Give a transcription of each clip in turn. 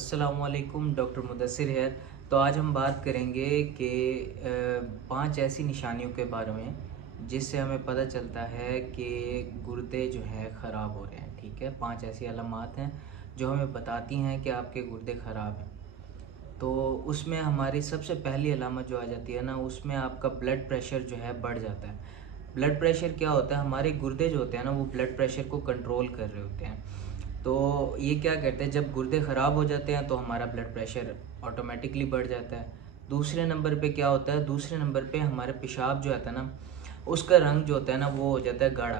अस्सलामुअलैकुम, डॉक्टर मुदस्सिर है। तो आज हम बात करेंगे कि 5 ऐसी निशानियों के बारे में जिससे हमें पता चलता है कि गुर्दे जो हैं ख़राब हो रहे हैं। ठीक है, 5 ऐसी अलामात हैं जो हमें बताती हैं कि आपके गुर्दे ख़राब हैं। तो उसमें हमारी सबसे पहली अलामत जो आ जाती है ना, उसमें आपका ब्लड प्रेशर जो है बढ़ जाता है। ब्लड प्रेशर क्या होता है, हमारे गुर्दे जो होते हैं ना वो ब्लड प्रेशर को कंट्रोल कर रहे होते हैं। तो ये क्या करते हैं, जब गुर्दे ख़राब हो जाते हैं तो हमारा ब्लड प्रेशर ऑटोमेटिकली बढ़ जाता है। दूसरे नंबर पे क्या होता है, दूसरे नंबर पे हमारा पेशाब जो आता है ना, उसका रंग जो होता है ना वो हो जाता है गाढ़ा।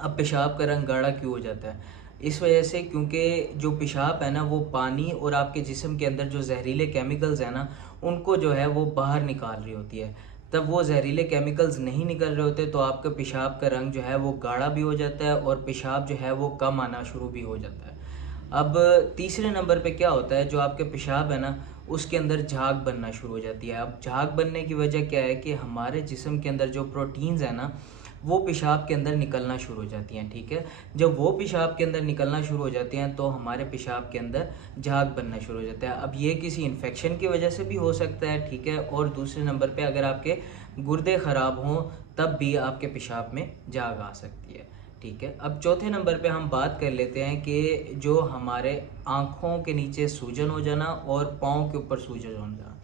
अब पेशाब का रंग गाढ़ा क्यों हो जाता है? इस वजह से क्योंकि जो पेशाब है ना वो पानी और आपके जिस्म के अंदर जो जहरीले केमिकल्स हैं ना उनको जो है वो बाहर निकाल रही होती है। तब वो जहरीले केमिकल्स नहीं निकल रहे होते तो आपका पेशाब का रंग जो है वो गाढ़ा भी हो जाता है और पेशाब जो है वो कम आना शुरू भी हो जाता है। अब तीसरे नंबर पे क्या होता है, जो आपके पेशाब है ना उसके अंदर झाग बनना शुरू हो जाती है। अब झाग बनने की वजह क्या है कि हमारे जिस्म के अंदर जो प्रोटीन्स है ना वो पेशाब के अंदर निकलना शुरू हो जाती हैं। ठीक है, जब वो पेशाब के अंदर निकलना शुरू हो जाती हैं तो हमारे पेशाब के अंदर झाग बनना शुरू हो जाता है। अब ये किसी इन्फेक्शन की वजह से भी हो सकता है। ठीक है, और दूसरे नंबर पे अगर आपके गुर्दे ख़राब हों तब भी आपके पेशाब में झाग आ सकती है। ठीक है, अब चौथे नंबर पे हम बात कर लेते हैं कि जो हमारे आँखों के नीचे सूजन हो जाना और पाँव के ऊपर सूजन हो जाना।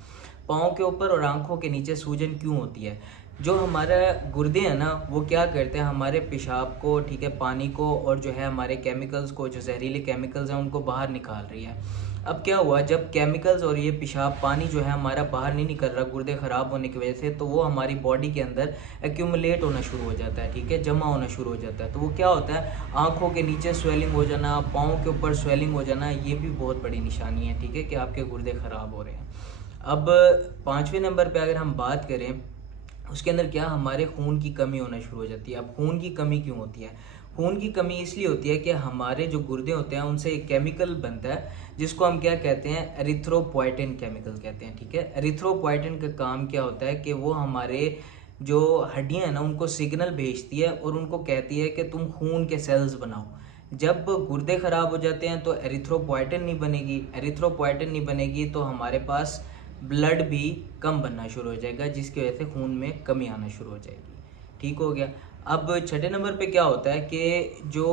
पाँव के ऊपर और आँखों के नीचे सूजन क्यों होती है? जो हमारा गुर्दे हैं ना वो क्या करते हैं, हमारे पेशाब को, ठीक है, पानी को और जो है हमारे केमिकल्स को, जो जहरीले केमिकल्स हैं उनको बाहर निकाल रही है। अब क्या हुआ, जब केमिकल्स और ये पेशाब पानी जो है हमारा बाहर नहीं निकल रहा गुर्दे ख़राब होने की वजह से, तो वो हमारी बॉडी के अंदर एक्यूमुलेट होना शुरू हो जाता है। ठीक है, जमा होना शुरू हो जाता है। तो वो क्या होता है, आँखों के नीचे स्वेलिंग हो जाना, पाँव के ऊपर स्वेलिंग हो जाना, ये भी बहुत बड़ी निशानी है। ठीक है, कि आपके गुर्दे ख़राब हो रहे हैं। अब पाँचवें नंबर पे अगर हम बात करें, उसके अंदर क्या, हमारे खून की कमी होना शुरू हो जाती है। अब खून की कमी क्यों होती है? खून की कमी इसलिए होती है कि हमारे जो गुर्दे होते हैं उनसे एक केमिकल बनता है जिसको हम क्या कहते हैं, एरिथ्रोपोइटिन केमिकल कहते हैं। ठीक है, एरिथ्रोपोइटिन का काम क्या होता है कि वो हमारे जो हड्डियां हैं ना उनको सिग्नल भेजती है और उनको कहती है कि तुम खून के सेल्स बनाओ। जब गुर्दे खराब हो जाते हैं तो एरिथ्रोपोइटिन नहीं बनेगी, एरिथ्रोपोइटिन नहीं बनेगी तो हमारे पास ब्लड भी कम बनना शुरू हो जाएगा, जिसकी वजह से खून में कमी आना शुरू हो जाएगी। ठीक हो गया। अब छठे नंबर पे क्या होता है कि जो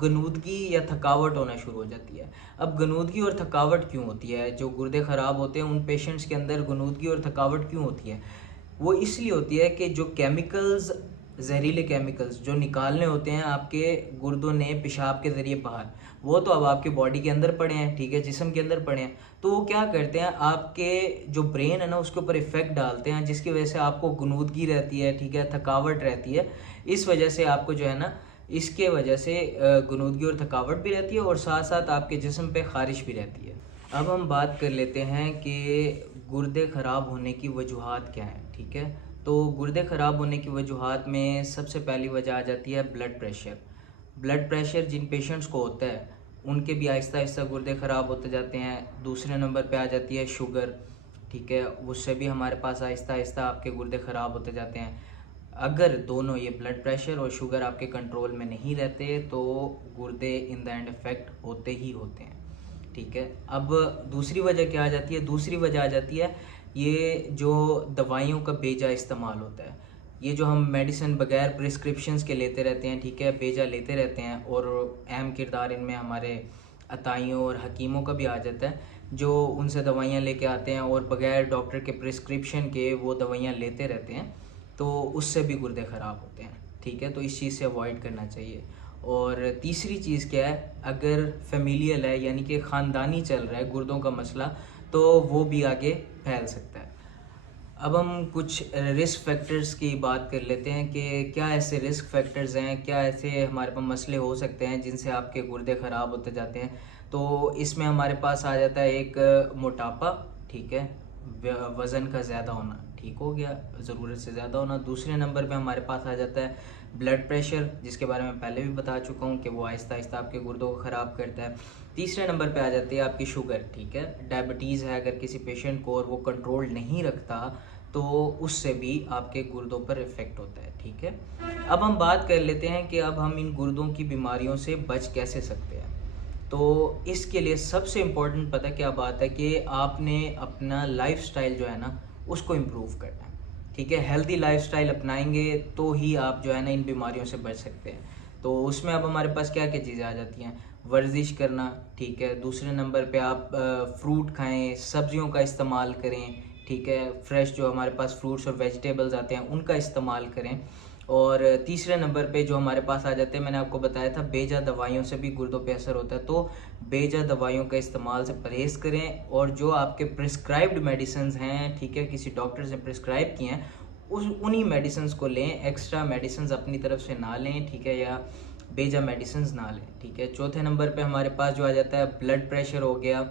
गनूदगी या थकावट होना शुरू हो जाती है। अब गनूदगी और थकावट क्यों होती है, जो गुर्दे ख़राब होते हैं उन पेशेंट्स के अंदर गनूदगी और थकावट क्यों होती है? वो इसलिए होती है कि जो केमिकल्स, जहरीले केमिकल्स जो निकालने होते हैं आपके गुर्दों ने पेशाब के ज़रिए बाहर, वो तो अब आपके बॉडी के अंदर पड़े हैं, ठीक है, जिस्म के अंदर पड़े हैं। तो वो क्या करते हैं, आपके जो ब्रेन है ना उसके ऊपर इफ़ेक्ट डालते हैं, जिसकी वजह से आपको गनूदगी रहती है, ठीक है, थकावट रहती है। इस वजह से आपको जो है ना, इसके वजह से गनूदगी और थकावट भी रहती है और साथ साथ आपके जिस्म पे ख़ारिश भी रहती है। अब हम बात कर लेते हैं कि गुर्दे ख़राब होने की वजूहात क्या हैं। ठीक है, तो गुर्दे ख़राब होने की वजूहात में सबसे पहली वजह आ जाती है ब्लड प्रेशर। ब्लड प्रेशर जिन पेशेंट्स को होता है उनके भी आहिस्ता आहिस्ता गुर्दे ख़राब होते जाते हैं। दूसरे नंबर पे आ जाती है शुगर। ठीक है, उससे भी हमारे पास आहिस्ता आहिस्ता आपके गुर्दे ख़राब होते जाते हैं। अगर दोनों, ये ब्लड प्रेशर और शुगर, आपके कंट्रोल में नहीं रहते तो गुर्दे इन द एंड इफेक्ट होते ही होते हैं। ठीक है, अब दूसरी वजह क्या आ जाती है, दूसरी वजह आ जाती है ये जो दवाइयों का बेजा इस्तेमाल होता है। ये जो हम मेडिसिन बगैर प्रिस्क्रिप्शंस के लेते रहते हैं, ठीक है, बेजा लेते रहते हैं, और अहम किरदार इनमें हमारे अताइयों और हकीमों का भी आ जाता है, जो उनसे दवाइयाँ लेके आते हैं और बगैर डॉक्टर के प्रिस्क्रिप्शन के वो दवाइयाँ लेते रहते हैं, तो उससे भी गुर्दे ख़राब होते हैं। ठीक है, तो इस चीज़ से अवॉइड करना चाहिए। और तीसरी चीज़ क्या है, अगर फेमिलियल है यानी कि ख़ानदानी चल रहा है गुर्दों का मसला, तो वो भी आगे फैल सकता है। अब हम कुछ रिस्क फैक्टर्स की बात कर लेते हैं कि क्या ऐसे रिस्क फैक्टर्स हैं, क्या ऐसे हमारे पास मसले हो सकते हैं जिनसे आपके गुर्दे ख़राब होते जाते हैं। तो इसमें हमारे पास आ जाता है एक मोटापा, ठीक है, वज़न का ज़्यादा होना, ठीक हो गया, ज़रूरत से ज़्यादा होना। दूसरे नंबर पे हमारे पास आ जाता है ब्लड प्रेशर, जिसके बारे में पहले भी बता चुका हूँ कि वो आहिस्ता आहिस्ता आपके गुर्दों को ख़राब करता है। तीसरे नंबर पे आ जाती है आपकी शुगर। ठीक है, डायबिटीज़ है अगर किसी पेशेंट को और वो कंट्रोल नहीं रखता तो उससे भी आपके गुर्दों पर इफ़ेक्ट होता है। ठीक है, अब हम बात कर लेते हैं कि अब हम इन गुर्दों की बीमारियों से बच कैसे सकते हैं। तो इसके लिए सबसे इम्पोर्टेंट पता क्या बात है कि आपने अपना लाइफस्टाइल जो है ना उसको इम्प्रूव करना है। ठीक है, हेल्दी लाइफस्टाइल अपनाएंगे तो ही आप जो है ना इन बीमारियों से बच सकते हैं। तो उसमें अब हमारे पास क्या क्या चीज़ें आ जाती हैं, वर्जिश करना, ठीक है। दूसरे नंबर पे आप फ्रूट खाएं, सब्जियों का इस्तेमाल करें, ठीक है। फ्रेश जो हमारे पास फ्रूट्स और वेजिटेबल्स आते हैं उनका इस्तेमाल करें। और तीसरे नंबर पे जो हमारे पास आ जाते हैं, मैंने आपको बताया था बेजा दवाइयों से भी गुर्दों पे असर होता है, तो बेजा दवाइयों का इस्तेमाल से परहेज़ करें। और जो आपके प्रिस्क्राइब्ड मेडिसिन हैं, ठीक है, किसी डॉक्टर ने प्रिस्क्राइब किए हैं, उन्हीं मेडिसिन को लें, एक्स्ट्रा मेडिसिन अपनी तरफ से ना लें, ठीक है, या बेजा मेडिसिन ना लें, ठीक है। चौथे नंबर पे हमारे पास जो आ जाता है ब्लड प्रेशर हो गया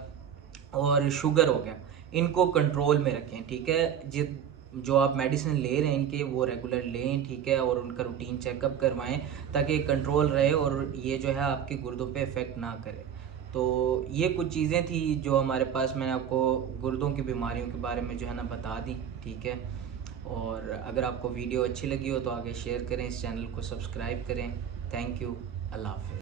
और शुगर हो गया, इनको कंट्रोल में रखें, ठीक है। जो आप मेडिसिन ले रहे हैं इनके वो रेगुलर लें, ठीक है, और उनका रूटीन चेकअप करवाएं ताकि कंट्रोल रहे और ये जो है आपके गुर्दों पे इफ़ेक्ट ना करे। तो ये कुछ चीज़ें थी जो हमारे पास, मैंने आपको गुर्दों की बीमारियों के बारे में जो है ना बता दी, ठीक है। और अगर आपको वीडियो अच्छी लगी हो तो आगे शेयर करें, इस चैनल को सब्सक्राइब करें। थैंक यू, अल्लाह हाफ़िज़।